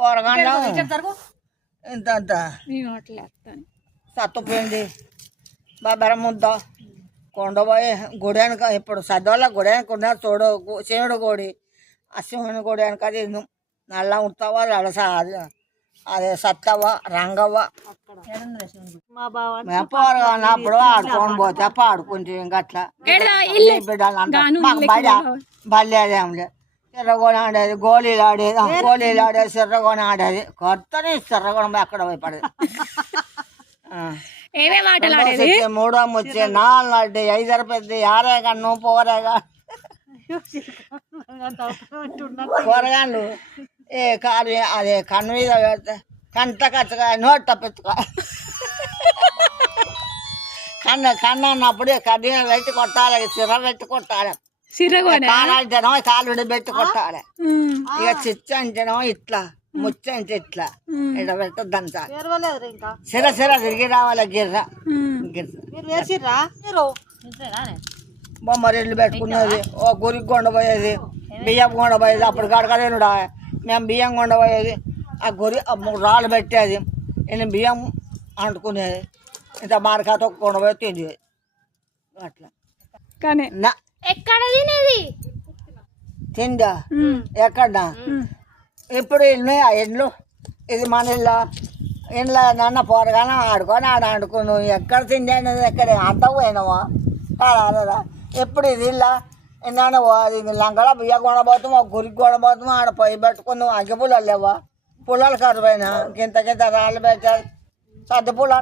పోరగాండం ఇంత అంత సత్తుపోయింది బాబర ముద్ద కొండపోయి గుడి వెనక ఇప్పుడు సద్దోళ్ళ గుడి వెనక చూడు శివుడు గుడి ఆ శివుని గుడి వెనక అది నల్ల ఉడతావా లడస అదే సత్తవ్వ రంగవ్వ పోరగానప్పుడు ఆడుకొని పోతే పాడుకుంటే ఇంకట్లా బిడ్డలు బల్లి అదేంలే సిర్రగొని ఆడేది గోళీలు ఆడేది సిర్రగొని ఆడేది కొత్తనే సిర్రగొని ఎక్కడ పోయి పడేది మూడో ముచ్చే నాలుగు అడ్డి 5 రూపాయలు 6 కన్ను పోరేగా పోరగాళ్ళు ఏ కారు అదే కన్ను మీద పెడితే కంట కచ్చగా నోట పెట్టుకో కన్ను అన్నప్పుడు కన్ను పెట్టి కొట్టాలి సిర్ర పెట్టి కొట్టాలి కాలంటేనో కాలు పెట్టి కొట్టాలి ఇక చిచ్చు అంటేనో ఇట్లా ముచ్చ అంటే ఇట్లా ఇట్లా పెట్టద్దంట సిర తిరిగి రావాలి బొమ్మరిల్లు పెట్టుకునేది ఓ గురికి కొండపోయేది బియ్యం కొండపోయేది అప్పుడు గడకలేనుడా మేము బియ్యం కొండపోయేది ఆ గురి 3 రాళ్ళు పెట్టేది నేను బియ్యం అంటుకునేది ఇంత మార్కాతో కొండపోయి తినేది అట్లా కానీ ఎక్కడ తినేది తిందా ఎక్కడా ఇప్పుడు ఇండ్లు ఇది మన ఇంట్లో నన్న పోరగానే ఆడుకొని ఆడుకును ఎక్కడ తిండి ఎక్కడ అంత పోయినావా కాదా ఎప్పుడు ఇది ఇలా నాన్న ఇది లంకడ బియ్య కొనబోతాం ఒక గురికి కొనబోతాం ఆడ పొయ్యి పెట్టుకుని అగ్గి పుల్లలు లేవా పుల్లలు కరువైనా గింత రాళ్ళు పెట్టారు సర్ది పుల్ల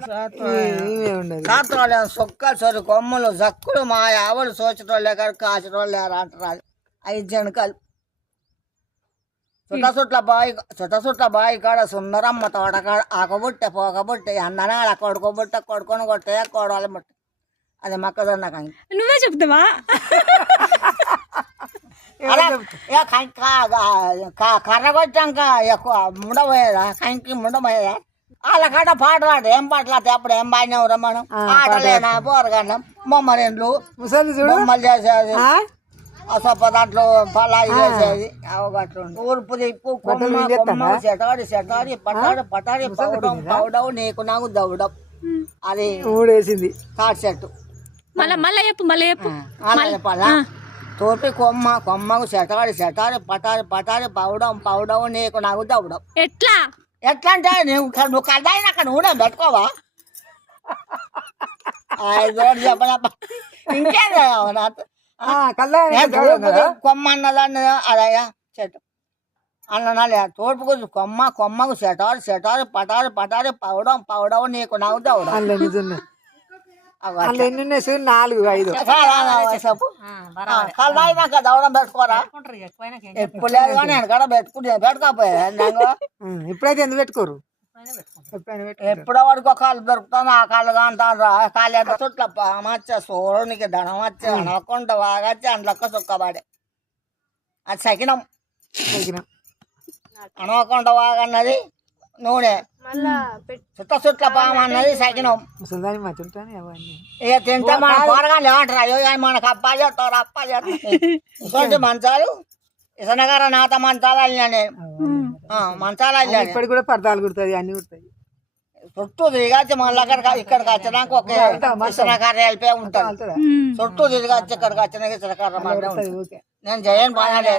సాత్రాలు సొక్కలు సొరు కొమ్మలు జక్కులు మా ఆవులు సోచటోళ్ళే కాదు కాచటోళ్ళు లేరు అంటారు 5 జనకాలు చుట్ట బాయి కాడ సుందరమ్మ తోటకాడ ఆకబుట్టే పోకబుట్టే అన్ననే అలా కొడుకోబుట్టే కొడుకొని కొట్టే కోడలు ముట్ట అది మొక్కజొన్న కంకి నువ్వే చెప్తావా కర్ర కొట్టాక ఎక్కువ ముండపోయేదా కంకి ముండపోయేదా వాళ్ళ కాడ పాట పాడు ఏం పాటలు అప్పుడు ఏం బాడినవరా మనం ఆటలేనా పోరగండం బొమ్మరిండ్లు బొమ్మలు చేసేది అసొప్ప దాంట్లో పలాయి వేసేది అవగట్లు తూర్పు దిప్పు కొమ్మ కొమ్మ చెటాడి పటాడి పౌడవు నీకు నాకు దౌడవు అది ఊడేసింది తాటి చెట్టు మళ్ళీ చెప్పు చెప్పాలా తోపి కొమ్మకు చెటాడి పటాడి పౌడవు నీకు నాకు దౌడవు ఎట్లా అంటే నువ్వు కదాయిన అక్కడ నూనె పెట్టుకోవా 5 రోజులు చెప్పనప్ప ఇంకేం కొమ్మ అన్నదాన్ని అదయ్యా చెట్టు అన్నలే తోడుపు కొమ్మకు చెటారు పటారు పౌడవు నీకు నాకు దౌడవు 4 5 కల్లాయినాక దౌడం పెట్టుకోరా ఎప్పుడు లేదు కానీ వెనకాడ పెట్టుకోపోయా ఇప్పుడైతే ఎందుకు పెట్టుకోరు ఎప్పుడో వాడికి కాళ్ళు దొరుకుతాను ఆ కాళ్ళు కాంటాను రా కాళ్ళు చుట్ల పామచ్చ సూర్యునికి ధనం వచ్చి అనకుండా వాగచ్చి అండ్లక్క చుక్కబడే అది సకినం అనవకుండా వాగన్నది నూనె చుట్ల పామ అన్నది సకినం ఇక తింటే మన పోరగాళ్ళు ఏమంటారు అయ్యో మనకు అప్పా చేస్తారు మంచాలు ఇసనగార నాత మంచాలు అల్లానే మంచాలు అల్లానే ఇప్పటికి కూడా పర్దాలు కుడుతుంది అన్ని కుడతాయి చుట్టూ తిరిగచ్చి మళ్ళీ ఇక్కడికి వచ్చినాక ఒక ఇసనకర్ర వెళ్ళిపోయి ఉంటాను చుట్టూ తిరిగచ్చి ఇక్కడికి వచ్చినాక ఇసనకర్ర నేను జయన్ బాగాలేదు